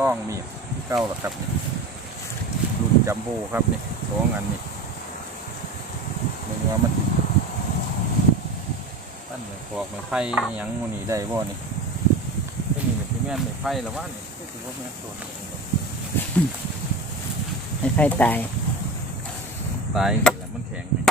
ล่องมีดเก้าแล้วครับนี่รุ่นจัมโบ้ครับนี่สองอันนี่มึงว่ามันปั้นไม่พอกไม่ไผ่อิหยังมันนี่ได้บ่นี่ก็นี่มันสิแม่นไม่ไผ่ละว่านี่ก็ถือว่าแม่นตัวนี้ครับให้ไฟตายตายนี่แหละมันแข็งนี่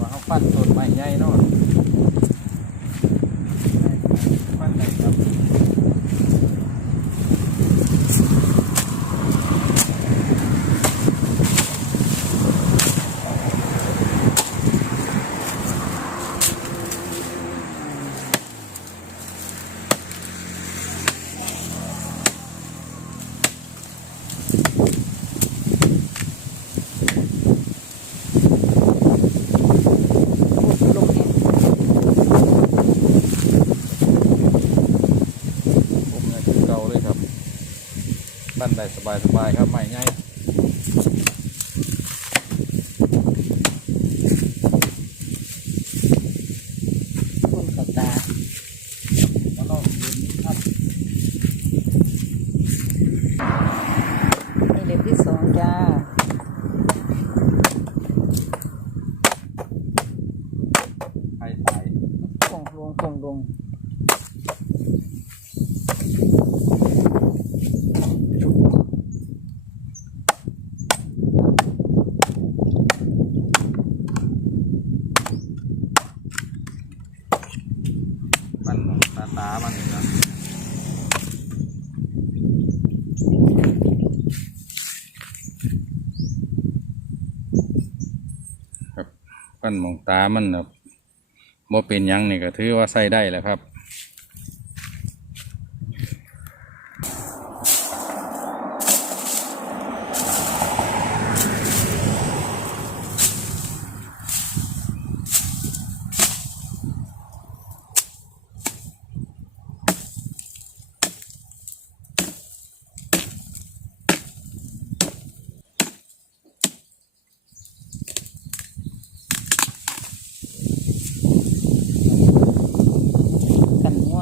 ว่าเขา ปั้นต้นไม้ใหญ่เนาะปั้นได้ครับ ลงเนี่ย ผมเนี่ยคือเก่าเลยครับ ปั้นได้สบายๆครับใหม่ง่าย พุ่นกับตา มาลองดูครับ นี่เล็บที่สองจ้า ไผ่ตาย ป่งลงป่งลง ปั้นตามันนะครับปั้นมองตามันแบบบ่เป็นยังนี่ก็ถือว่าใส่ได้แล้วครับ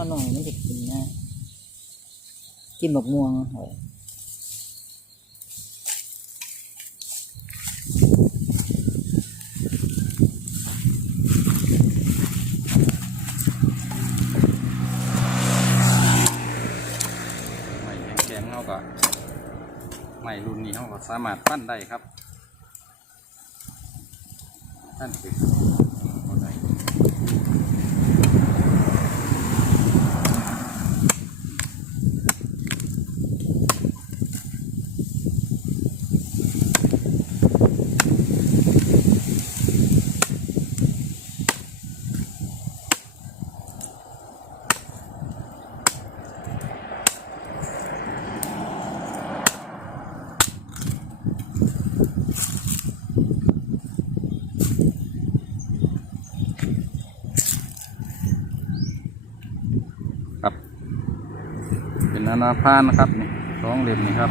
กันง่วหน่อยไม่จะกินนะกินบักม่วงหรอไม่แข็งเขาก็ไม่รุ่นนี้เขาก็สามารถปั้นได้ครับปั้นติดบ่ นนานาพานนะครับนี่สองเล่มนี่ครับ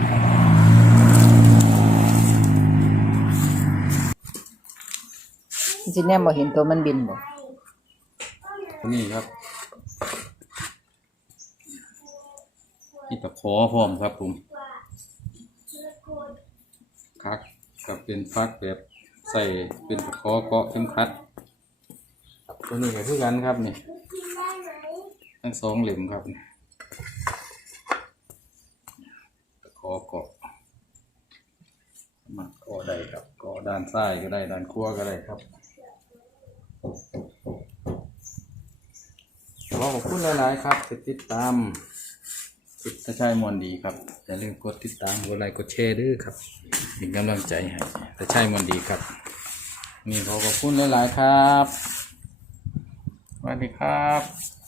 จริงๆเนี่ยบ่เห็นตัวมันบินบ่นี่ครับนี่ตะขอพร้อมครับผมคักกับเป็นฟักแบบใส่เป็นตะขอเกาะเข็มขัดครับตัวนี้ก็คือกันครับนี่ทั้งสองเหล่มครับนี่ตะขอเกาะมาเกาะได้ครับเกาะด้าน ซ้ายก็ได้ด้านขวาก็ได้ครับขอขอบคุณหลาย ๆ ครับที่ติดตามติดตาชัยมวลดีครับอย่าลืมกดติดตามกดไลค์กดแชร์ด้วยครับเป็นกำลังใจให้ตาชัยมวลดีครับนี่ขอขอบคุณหลาย ๆ ครับสวัสดีครับ